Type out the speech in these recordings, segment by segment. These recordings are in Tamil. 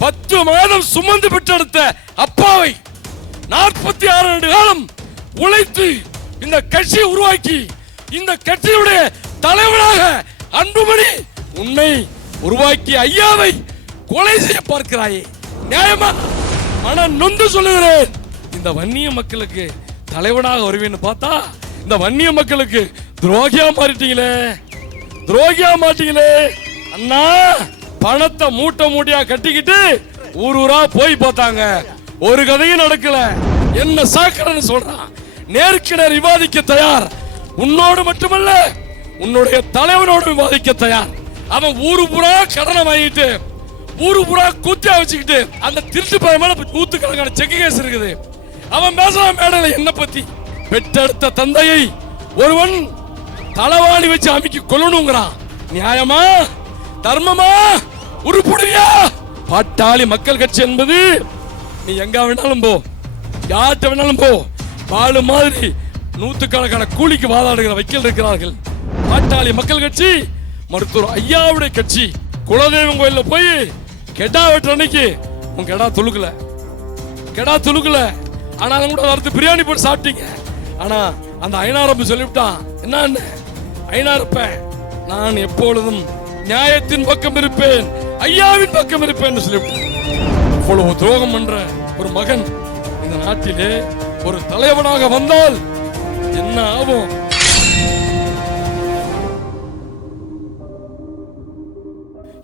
பத்து மாதம் சுமந்து பெற்றெடுத்த அப்பாவை நாற்பத்தி ஆறு ஆண்டு காலம் உழைத்து இந்த கட்சியை உருவாக்கி இந்த கட்சியுடைய தலைவனாக அன்புமணி உன்னை உருவாக்கி ஐயாவை கொலை செய்ய பார்க்கிறாயே. நியாயமா? மன நொந்து சொல்லுகிறேன். இந்த வன்னிய மக்களுக்கு தலைவனாக வருவேன்னு பார்த்தா இந்த வன்னிய மக்களுக்கு துரோகியா மாறிட்டீங்களே. துரோகியா மாட்டீங்களே அண்ணா பணத்தை மூட்டை மூட்டையா கட்டிக்கிட்டு ஊர் ஊரா போய் பார்த்தாங்க. ஒரு கதையும் நடக்கல. என்ன சாக்கடைன்னு சொல்றான். நேருக்கு நேர் விவாதிக்க தயார். உன்னோடு மட்டுமல்ல உன்னுடைய தலைவனோடு விவாதிக்க தயார். அவன் ஊரு பூரா கடனை வாங்கிட்டு ஊரு பூரா கூத்தியா வச்சுக்கிட்டு அந்த திருட்டு பையன் மேல நூத்துக்கணக்கான செக்கு கேஸ் இருக்குது. அவன் பேசுறான் மேடல என்ன பத்தி? பெற்றெடுத்த தந்தையை ஒருவன் தலவாணி வச்சு அமைக்க கொல்லணுங்கிறான். நியாயமா? தர்மமா? உருப்படுவியா பாட்டாளி மக்கள் கட்சி என்பது நீ எங்க வேணாலும் போ. யார்கிட்ட வேணாலும் போ. பாலு மாதிரி நூத்துக்கணக்கான கூலிக்கு வாதாடுகிற வக்கீல் இருக்கிறார்கள். பாட்டாளி மக்கள் கட்சி மருத்துவர் ஐயாவுடைய கட்சி. குலதெய்வம் கோயில்ல போய் கெடா வெட்டுற அன்னைக்கு உன் கெடா துளுக்கல. கெடா துளுக்கல. ஆனாலும் கூட வரது பிரியாணி போட்டு சாப்பிட்டீங்க. ஆனா அந்த ஐநாரப்பு சொல்லிவிட்டான் என்ன ஐநாரப்ப நான் எப்பொழுதும் நியாயத்தின் பக்கம் இருப்பேன். ஐயாவின் பக்கம் இருப்பேன் சொல்லி இவ்வளவு துரோகம் பண்ற ஒரு மகன் இந்த நாட்டிலே ஒரு தலைவனாக வந்தால் என்ன ஆகும்?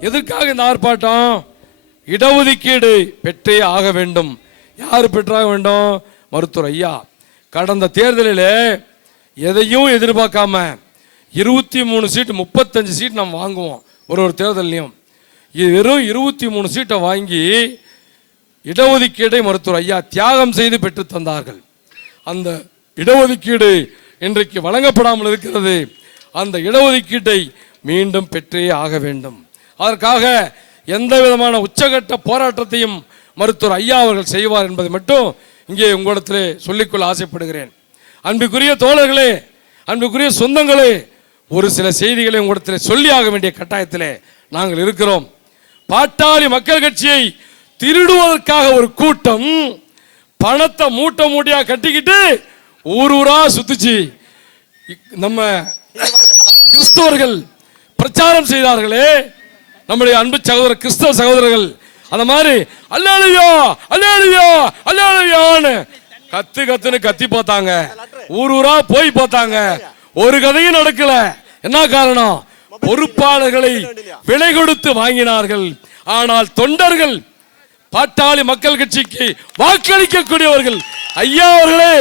எதற்காக இந்த ஆர்ப்பாட்டம்? இடஒதுக்கீடு பெற்றே ஆக வேண்டும். யார் பெற்றாக வேண்டும்? மருத்துவர் ஐயா. கடந்த தேர்தலில் எதையும் எதிர்பார்க்காம இருபத்தி மூணு சீட் முப்பத்தஞ்சு சீட் நம்ம வாங்குவோம். ஒரு ஒரு தேர்தலையும் வெறும் இருபத்தி மூணு சீட்டை வாங்கி இடஒதுக்கீடை மருத்துவர் ஐயா தியாகம் செய்து பெற்று தந்தார்கள். அந்த இடஒதுக்கீடு இன்றைக்கு வழங்கப்படாமல் இருக்கிறது. அந்த இடஒதுக்கீட்டை மீண்டும் பெற்றே ஆக வேண்டும். அதற்காக எந்த விதமான உச்சகட்ட போராட்டத்தையும் மருத்துவர் ஐயா அவர்கள் செய்வார் என்பதை மட்டும் இங்கே உங்களிடத்தில் சொல்லிக்கொள்ள ஆசைப்படுகிறேன். அன்புக்குரிய தோழர்களே அன்புக்குரிய சொந்தங்களே ஒரு சில செய்திகளை உங்களிடத்தில் சொல்லி ஆக வேண்டிய கட்டாயத்தில் நாங்கள் இருக்கிறோம். பாட்டாளி மக்கள் கட்சியை திருடுவதற்காக ஒரு கூட்டம் பணத்தை மூட்டை மூட்டையா கட்டிக்கிட்டு ஊர் ஊரா சுத்துச்சு. நம்ம கிறிஸ்தவர்கள் பிரச்சாரம் செய்தார்களே. நம்முடைய அன்பு சகோதர கிறிஸ்தவ சகோதரர்கள் அந்த மாதிரி அல்லேலுயா அல்லேலுயா அல்லேலுயான்னு கத்து கத்துன்னு கத்தி பார்த்தாங்க ஊர் ஊரா போய் பார்த்தாங்க ஒரு கதையும் நடக்கல. என்ன காரணம்? பொறுப்பாளர்களை விலை கொடுத்து வாங்கினார்கள். ஆனால் தொண்டர்கள் பாட்டாளி மக்கள் கட்சிக்கு வாக்களிக்கக்கூடியவர்கள் ஐயா அவர்களே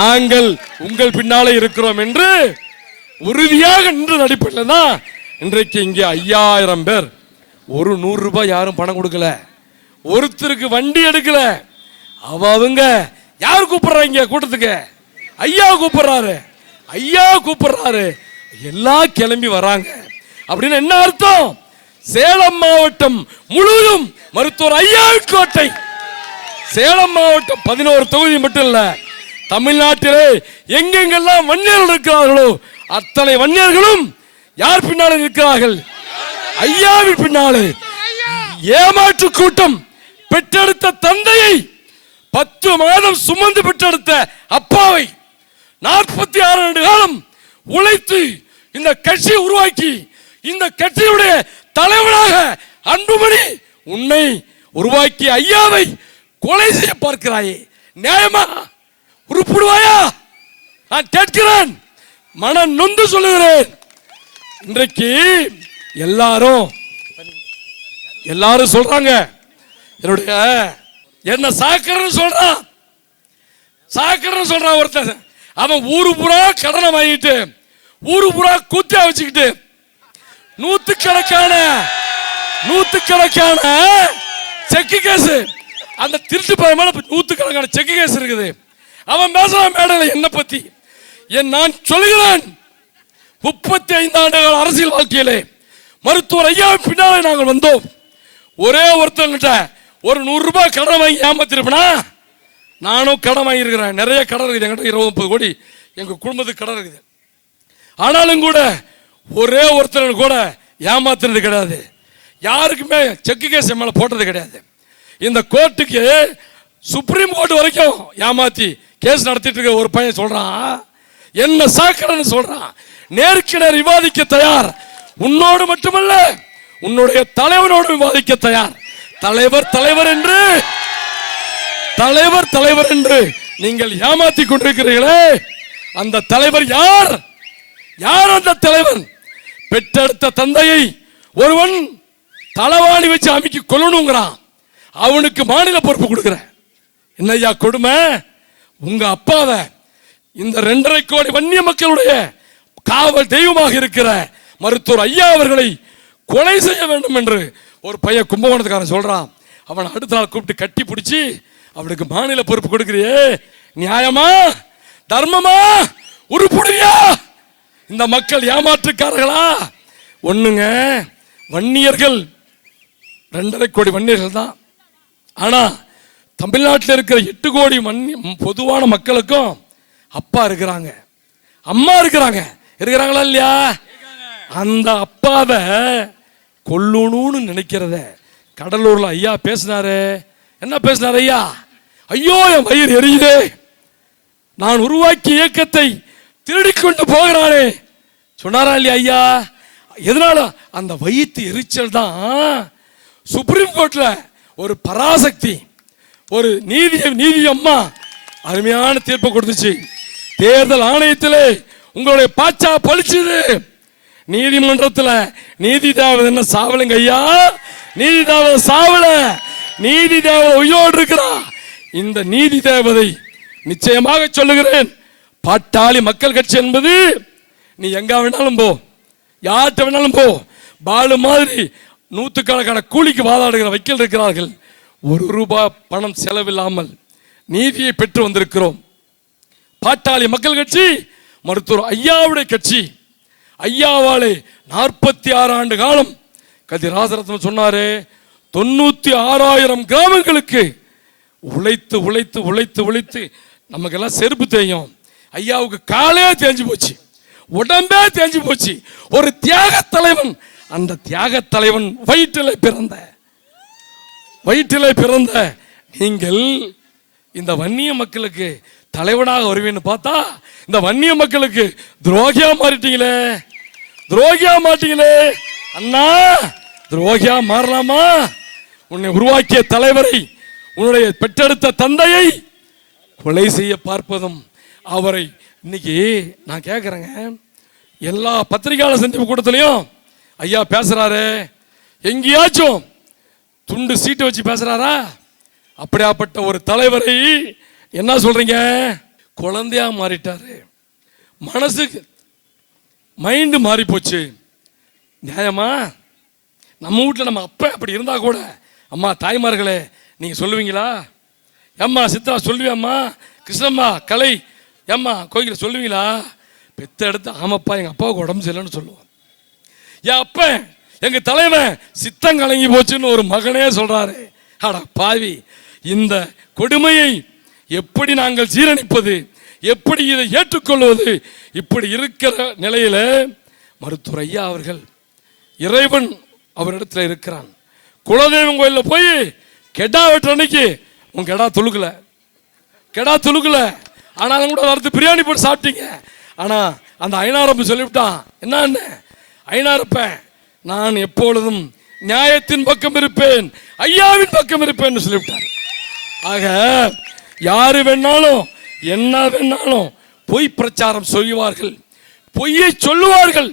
நாங்கள் உங்கள் பின்னாலே இருக்கிறோம் என்று உறுதியாக நின்று நடிப்பில் தான் இன்றைக்கு இங்கே ஐயாயிரம் பேர். ஒரு நூறு ரூபாய் யாரும் பணம் கொடுக்கல. ஒருத்தருக்கு வண்டி எடுக்கல. அவங்க யார் கூப்பிடுறாங்க கூட்டத்துக்கு? ஐயா கூப்பிடுறாரு. ஐயா கூப்பிடுறாரு. எல்லாம் கிளம்பி வராங்க. அப்படின்னு என்ன அர்த்தம்? சேலம் மாவட்டம் முழுவதும் மருத்துவர் ஐயா கோட்டை. சேலம் மாவட்டம் பதினோரு தொகுதி மட்டும் இல்ல தமிழ்நாட்டிலே எங்கெங்கெல்லாம் வன்னியர்கள் இருக்கிறார்களோ அத்தனை வன்னியர்களும் யார் பின்னாலே இருக்கிறார்கள் ஐயாவின் பின்னாலே. ஏமாற்று கூட்டம் பெற்றெடுத்த தந்தையை பத்து மாதம் சுமந்து பெற்றெடுத்த அப்பாவை நாற்பத்தி ஆறு ஆண்டு காலம் உழைத்து இந்த கட்சியை உருவாக்கி இந்த கட்சியுடைய தலைவனாக அன்புமணி உன்னை உருவாக்கி ஐயாவை கொலை செய்ய பார்க்கிறாயே. நியாயமா? உருப்பிடுவாயா? நான் கேட்கிறேன். மன நொந்து சொல்லுகிறேன். இன்றைக்கு எல்லாரும் எல்லாரும் சொல்றாங்க. என்னுடைய என்ன சாக்கடைன்னு சொல்றான் சாக்கடைன்னு சொல்றான் ஒருத்தன். அவன் ஊரு புறா கடனை வாங்கிட்டு ஊரு புறா குத்தி வச்சுக்கிட்டு நூத்துக்கணக்கான நூத்துக்கணக்கான செக்கு கேஸ். அந்த திருட்டு பையன் மேல நூத்துக்கணக்கான செக்கு கேஸ் இருக்குது. அவன் பேசுறான் மேடையில் என்ன பத்தி? என் நான் சொல்கிறேன் முப்பத்தி ஐந்து ஆண்டுகள் அரசியல் வாழ்க்கையிலே மருத்துவர் ஐயா பின்னாலே நாங்கள் வந்தோம். ஒரே ஒருத்தங்கிட்ட ஒரு நூறு ரூபாய் கடன் வாங்கி ஏமாத்திருப்பனா? நானும் கடன் வாங்கியிருக்கிறேன். நிறைய கடன் இருக்குது. என்கிட்ட இருபது முப்பது கோடி. எங்கள் குடும்பத்துக்கு கடன் இருக்குது. ஆனாலும் கூட ஒரே ஒருத்தர் கூட ஏமாத்துறது கிடையாது. யாருக்குமே செக்கு கேஸ் மேலே போட்டது கிடையாது. இந்த கோர்ட்டுக்கு சுப்ரீம் கோர்ட் வரைக்கும் ஏமாத்தி கேஸ் நடத்திட்டு இருக்க ஒரு பையன் சொல்றான் என்ன சாக்கடைன்னு சொல்றான். நேருக்கு நேர் விவாதிக்க தயார். உன்னோடு மட்டுமல்ல உன்னுடைய தலைவனோடு விவாதிக்க தயார். தலைவர் தலைவர் என்று தலைவர் தலைவர் என்று நீங்கள் ஏமாத்தி கொண்டிருக்கிறீர்களே. அந்த தலைவர் யார்? யார் அந்த தலைவன்? பெற்றெடுத்த தந்தையை ஒருவன் தளவாணி வச்சு அமைக்க கொல்லணுங்கிறான். அவனுக்கு மாநில பொறுப்பு கொடுக்குற என்னையா கொடுமை? உங்க அப்பாவை இந்த ரெண்டரை கோடி வன்னிய மக்களுடைய காவல் தெய்வமாக இருக்கிற மருத்துவர் ஐயா அவர்களை கொலை செய்ய வேண்டும் என்று ஒரு பையன் கும்பகோணத்துக்காரன் சொல்றான். அவனை அடுத்த நாள் கூப்பிட்டு கட்டி பிடிச்சி அவனுக்கு மாநில பொறுப்பு கொடுக்குறியே. நியாயமா? தர்மமா? உருப்புடையா? இந்த மக்கள் ஏமாற்றுக்காரர்களா? ஒண்ணுங்க வன்னியர்கள் ரெண்டரை கோடி வன்னியர்கள் தான். ஆனா தமிழ்நாட்டில் இருக்கிற எட்டு கோடி மன்னி பொதுவான மக்களுக்கும் அப்பா இருக்கிறாங்க. அம்மா இருக்கிறாங்க. இருக்கிறாங்களா இல்லையா? அந்த அப்பாவை கொல்லணும்னு நினைக்கிறத கடலூர்ல ஐயா பேசினாரு. என்ன பேசினார் ஐயா? ஐயோ என் வயிறு எரியுதே. நான் உருவாக்கிய இயக்கத்தை திருடிக்கொண்டு போகிறானே. சொன்னாரா இல்லையா ஐயா? எதனால? அந்த வயிற்று எரிச்சல் தான் சுப்ரீம் கோர்ட்டில் ஒரு பராசக்தி ஒரு நீதி நீதி அம்மா அருமையான தீர்ப்பு கொடுத்துச்சு. தேர்தல் ஆணையத்திலே உங்களுடைய பாச்சா பழிச்சுது நீதிமன்றத்தில் நீதி தேவதை என்ன சாவலுங்க ஐயா? நீதி தேவதை சாவல. நீதி தேவதை உயிரோடு இருக்கிறா. இந்த நீதி தேவதை நிச்சயமாக சொல்லுகிறேன். பாட்டாளி மக்கள் கட்சி என்பது நீ எங்க வேணாலும் போ. யார்கிட்ட வேணாலும் போ. பாலு மாதிரி நூற்றுக்கணக்கான கூலிக்கு வாதாடுகிற வக்கீல் இருக்கிறார்கள். ஒரு ரூபாய் பணம் செலவில்லாமல் நீதியை பெற்று வந்திருக்கிறோம். பாட்டாளி மக்கள் கட்சி மருத்துவர் ஐயாவுடைய கட்சி. ஐயாவாலே நாற்பத்தி ஆறு ஆண்டு காலம் கதி ராசரத்னம் சொன்னாரே தொண்ணூத்தி ஆறாயிரம் கிராமங்களுக்கு உழைத்து உழைத்து உழைத்து உழைத்து நமக்கெல்லாம் செருப்பு தேயும். ஐயாவுக்கு காலே தேஞ்சு போச்சு. உடம்பே தேஞ்சு போச்சு. ஒரு தியாக தலைவன் அந்த தியாக தலைவன் வயிற்றில் பிறந்த வயிற்றில் பிறந்த நீங்கள் இந்த வன்னிய மக்களுக்கு தலைவனாக வருவீன்னு பார்த்தா இந்த வன்னிய மக்களுக்கு துரோகியா மாறிட்டீங்களே. துரோகியா மாட்டீங்களே அண்ணா துரோகியா மாறலாமா? உன்னை உருவாக்கிய தலைவரை உன்னுடைய பெற்றெடுத்த தந்தையை கொலை செய்ய பார்ப்பதும் அவரை இன்னைக்கு நான் கேட்குறேங்க எல்லா பத்திரிகையாளர் சந்திப்பு கூட்டத்திலையும் ஐயா பேசுறாரு. எங்கேயாச்சும் துண்டு சீட்டை வச்சு பேசுறாரா? அப்படியாப்பட்ட ஒரு தலைவரை என்ன சொல்றீங்க? குழந்தையா மாறிட்டாரு. மனசுக்கு மைண்டு மாறி போச்சு. நியாயமா? நம்ம வீட்டில் நம்ம அப்பா அப்படி இருந்தா கூட அம்மா தாய்மார்களே நீங்க சொல்லுவீங்களா? ஏம்மா சித்ரா சொல்லுவியம்மா? கிருஷ்ணம்மா கலை ஏம்மா கோயில சொல்லுவீங்களா? பெத்த எடுத்து ஆமாப்பா அப்பாவுக்கு உடம்பு சரியில்லைன்னு சொல்லுவோம் என் அப்பன் எங்கள் தலைவன் சித்தம் கலங்கி போச்சுன்னு ஒரு மகனே சொல்கிறாரு அடா பாவி இந்த கொடுமையை எப்படி நாங்கள் சீரணிப்பது எப்படி இதை ஏற்றுக்கொள்வது இப்படி இருக்கிற நிலையில் மருத்துவர் ஐயா அவர்கள் இறைவன் அவரிடத்தில் இருக்கிறான். குலதெய்வம் கோயிலில் போய் கெடா வெட்டுற அன்னைக்கு உன் கெடா துளுக்கலை. கெடா துளுக்கலை. ஆனாலும் கூட அடுத்து பிரியாணி போட்டு சாப்பிட்டீங்க. ஆனால் அந்த ஐநாரப்ப சொல்லிவிட்டான் என்ன ஐநாரப்பன் நான் எப்பொழுதும் நியாயத்தின் பக்கம் இருப்பேன் ஐயாவின் பக்கம் இருப்பேன் சொல்லிவிட்டார். ஆக யாரு வேணாலும் என்ன வேணாலும் பொய் பிரச்சாரம் செய்வார்கள் பொய்யை சொல்லுவார்கள்.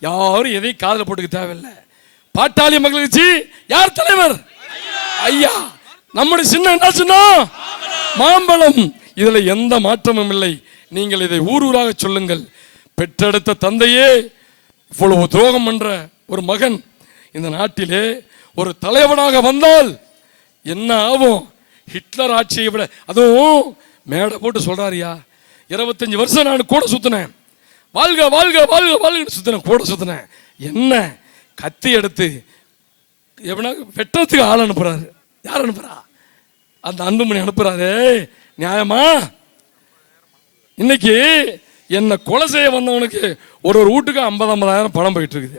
யாரும் எதையும் காதுல போட்டுக்க தேவையில்லை. பாட்டாளி மக்கள் யார் தலைவர்? ஐயா. நம்முடைய சின்ன என்ன சொன்னோம்? மாம்பழம். இதுல எந்த மாற்றமும் இல்லை. நீங்கள் இதை ஊர் ஊராக சொல்லுங்கள். பெற்றெடுத்த தந்தையே இவ்வளவு துரோகம் என்ற ஒரு மகன் இந்த நாட்டிலே ஒரு தலைவனாக வந்தால் என்ன ஆகும்? ஹிட்லர் ஆட்சியை விட அதுவும் மேடை போட்டு சொல்கிறாரியா இருபத்தஞ்சி வருஷம் நான் கூட சுற்றினேன் வாழ்க வாழ்க வாழ்க வாழ்க சுத்தினேன் கூட சுற்றினேன் என்ன? கத்தி எடுத்து எப்படின்னா வெட்டுறதுக்கு ஆள் அனுப்புகிறாரு யார் அனுப்புகிறா அந்த அன்புமணி அனுப்புகிறாரு நியாயமா? இன்னைக்கு என்னை கொலை செய்ய வந்தவனுக்கு ஒரு ஒரு வீட்டுக்கு ஐம்பது ஐம்பதாயிரம் பணம் போயிட்டு இருக்குது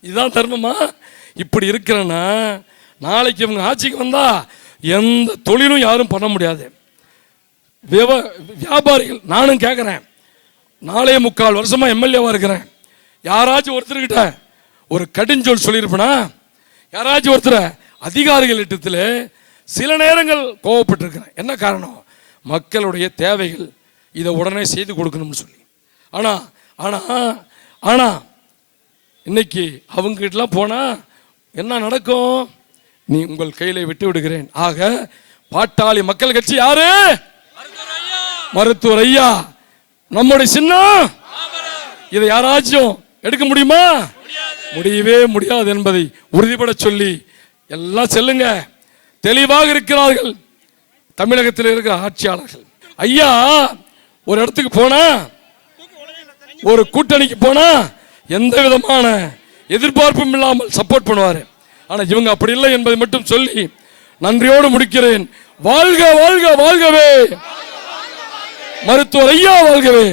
இதுதான் தருணமா இப்படி இருக்கிறேன்னா நாளைக்கு இவங்க ஆட்சிக்கு வந்தா எந்த தொழிலும் யாரும் பண்ண முடியாது. விவ- வியாபாரிகள் நானும் கேட்குறேன் நாலே முக்கால் வருஷமாக எம்எல்ஏவாக இருக்கிறேன். யாராச்சும் ஒருத்தர்கிட்ட ஒரு கடுஞ்சொல் சொல்லியிருப்பேனா? யாராச்சும் ஒருத்தர் அதிகாரிகள் இட்டத்தில் சில நேரங்கள் கோவப்பட்டிருக்கிறேன். என்ன காரணம்? மக்களுடைய தேவைகள் இதை உடனே செய்து கொடுக்கணும்னு சொல்லி. ஆனா ஆனா ஆனா இன்னைக்கு அவங்ககிட்டலாம் போனால் என்ன நடக்கும்? நீ உங்கள் கையில் விட்டு விடுகிறேன். ஆக பாட்டாளி மக்கள் கட்சி யாரு? மருத்துவர் ஐயா. நம்முடைய சின்னம் இதை யாராச்சும் எடுக்க முடியுமா? முடியவே முடியாது என்பதை உறுதிபட சொல்லி எல்லாம் செல்லுங்க. தெளிவாக இருக்கிறார்கள் தமிழகத்தில் இருக்கிற ஆட்சியாளர்கள். ஐயா ஒரு இடத்துக்கு போனா ஒரு கூட்டணிக்கு போனா எந்த விதமான எதிர்பார்ப்பும் இல்லாமல் சப்போர்ட் பண்ணுவார். ஆனால் இவங்க அப்படி இல்லை என்பதை மட்டும் சொல்லி நன்றியோடு முடிக்கிறேன். வாழ்க வாழ்க வாழ்கவே! மருத்துவர் ஐயா வாழ்கவே!